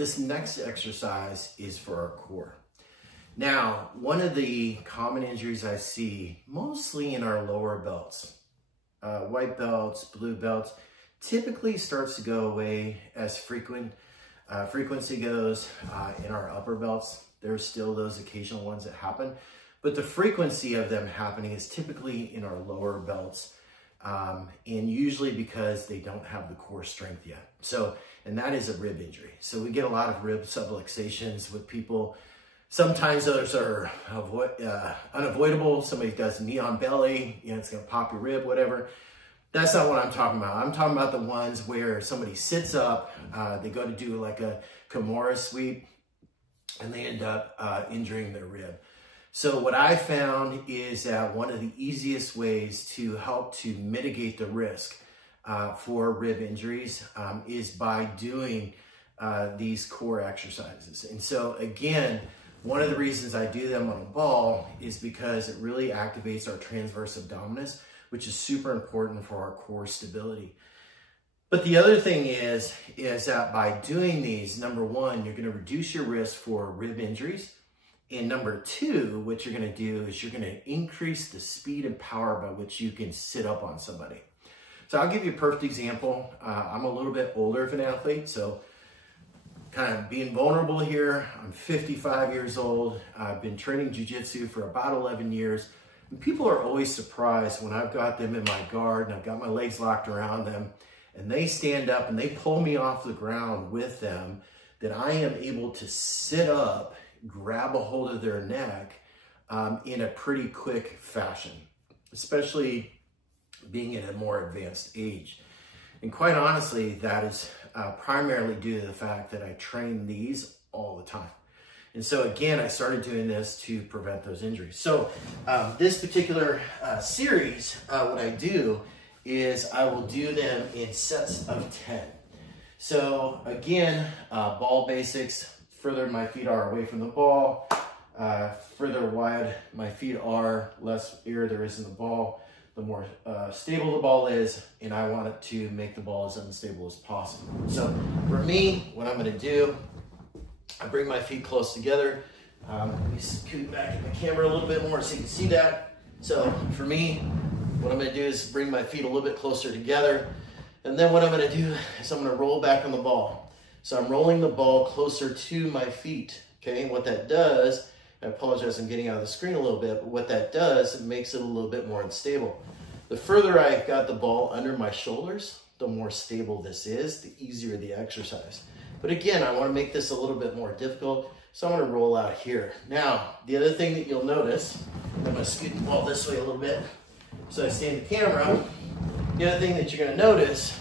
this next exercise is for our core. Now, one of the common injuries I see, mostly in our lower belts, white belts, blue belts, typically starts to go away as frequency goes. In our upper belts, there's still those occasional ones that happen, but the frequency of them happening is typically in our lower belts, and usually because they don't have the core strength yet. So, and that is a rib injury. So we get a lot of rib subluxations with people. Sometimes those are unavoidable. Somebody does knee on belly, you know, it's gonna pop your rib, whatever. That's not what I'm talking about. I'm talking about the ones where somebody sits up, they go to do like a Kimura sweep, and they end up injuring their rib. So what I found is that one of the easiest ways to help to mitigate the risk for rib injuries is by doing these core exercises. And so again, one of the reasons I do them on a ball is because it really activates our transverse abdominis, which is super important for our core stability. But the other thing is that by doing these, number one, you're gonna reduce your risk for rib injuries. And number two, what you're gonna do is you're gonna increase the speed and power by which you can sit up on somebody. So I'll give you a perfect example. I'm a little bit older of an athlete, so kind of being vulnerable here. I'm 55 years old. I've been training jiu-jitsu for about 11 years. And people are always surprised when I've got them in my guard and I've got my legs locked around them and they stand up and they pull me off the ground with them, that I am able to sit up, grab a hold of their neck in a pretty quick fashion, especially being at a more advanced age. And quite honestly, that is primarily due to the fact that I train these all the time. And so again, I started doing this to prevent those injuries. So this particular series, what I do is I will do them in sets of 10. So again, ball basics, further my feet are away from the ball, further wide my feet are, less air there is in the ball, the more stable the ball is, and I want it to make the ball as unstable as possible. So for me, what I'm gonna do, I bring my feet close together. Let me scoot back in the camera a little bit more so you can see that. So for me, what I'm gonna do is bring my feet a little bit closer together. And then what I'm gonna do is I'm gonna roll back on the ball. So I'm rolling the ball closer to my feet, okay? And what that does, I apologize, I'm getting out of the screen a little bit, but what that does, it makes it a little bit more unstable. The further I've got the ball under my shoulders, the more stable this is, the easier the exercise. But again, I wanna make this a little bit more difficult, so I'm gonna roll out here. Now, the other thing that you'll notice, I'm gonna scoot the ball this way a little bit, so I stay in the camera. The other thing that you're gonna notice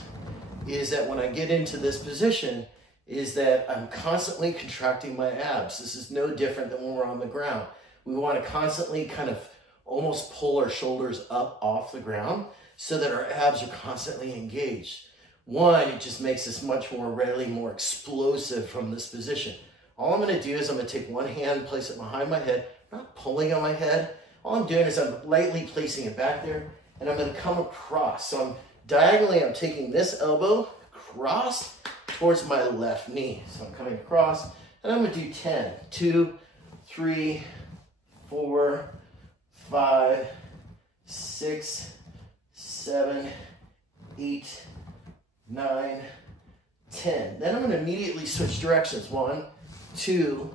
is that when I get into this position, is that I'm constantly contracting my abs. This is no different than when we're on the ground. We wanna constantly kind of almost pull our shoulders up off the ground so that our abs are constantly engaged. One, it just makes us much more readily more explosive from this position. All I'm gonna do is I'm gonna take one hand, place it behind my head, not pulling on my head. All I'm doing is I'm lightly placing it back there, and I'm gonna come across. So I'm diagonally, I'm taking this elbow across towards my left knee. So I'm coming across, and I'm gonna do 10. 2, 3, 4, 5, 6, 7, 8, 9, 10. Then I'm gonna immediately switch directions. 1, 2,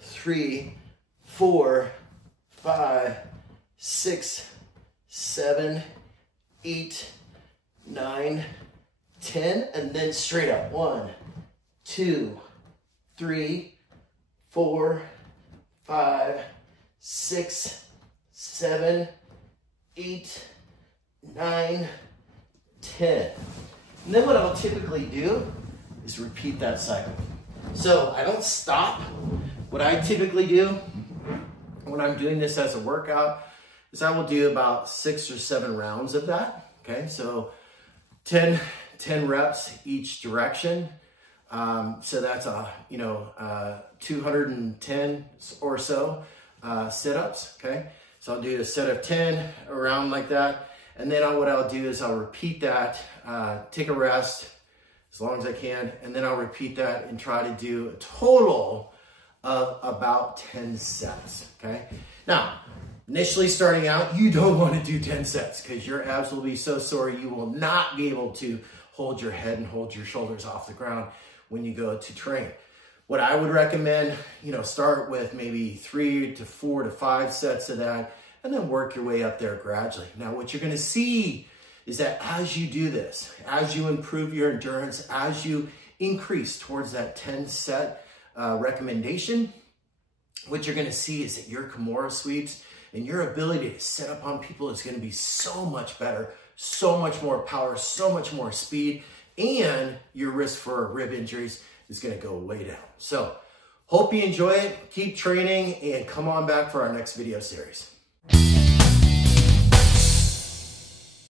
3, 4, 5, 6, 7, 8, 9, 10, and then straight up. 1, 2, 3, 4, 5, 6, 7, 8, 9, 10. And then what I'll typically do is repeat that cycle. So I don't stop. What I typically do when I'm doing this as a workout is I will do about 6 or 7 rounds of that. Okay, so 10 reps each direction. So that's 210 or so sit-ups. Okay, so I'll do a set of 10 around like that, and then what I'll do is I'll repeat that, take a rest, as long as I can. And then I'll repeat that and try to do a total of about 10 sets, okay? Now, initially starting out, you don't want to do 10 sets because your abs will be so sore you will not be able to hold your head and hold your shoulders off the ground when you go to train. What I would recommend, start with maybe 3 to 4 to 5 sets of that and then work your way up there gradually. Now, what you're going to see is that as you do this, as you improve your endurance, as you increase towards that 10 set recommendation, what you're going to see is that your Kimura sweeps and your ability to set up on people is going to be so much better, so much more power, so much more speed, and your risk for rib injuries is going to go way down. So hope you enjoy it, keep training, and come on back for our next video series.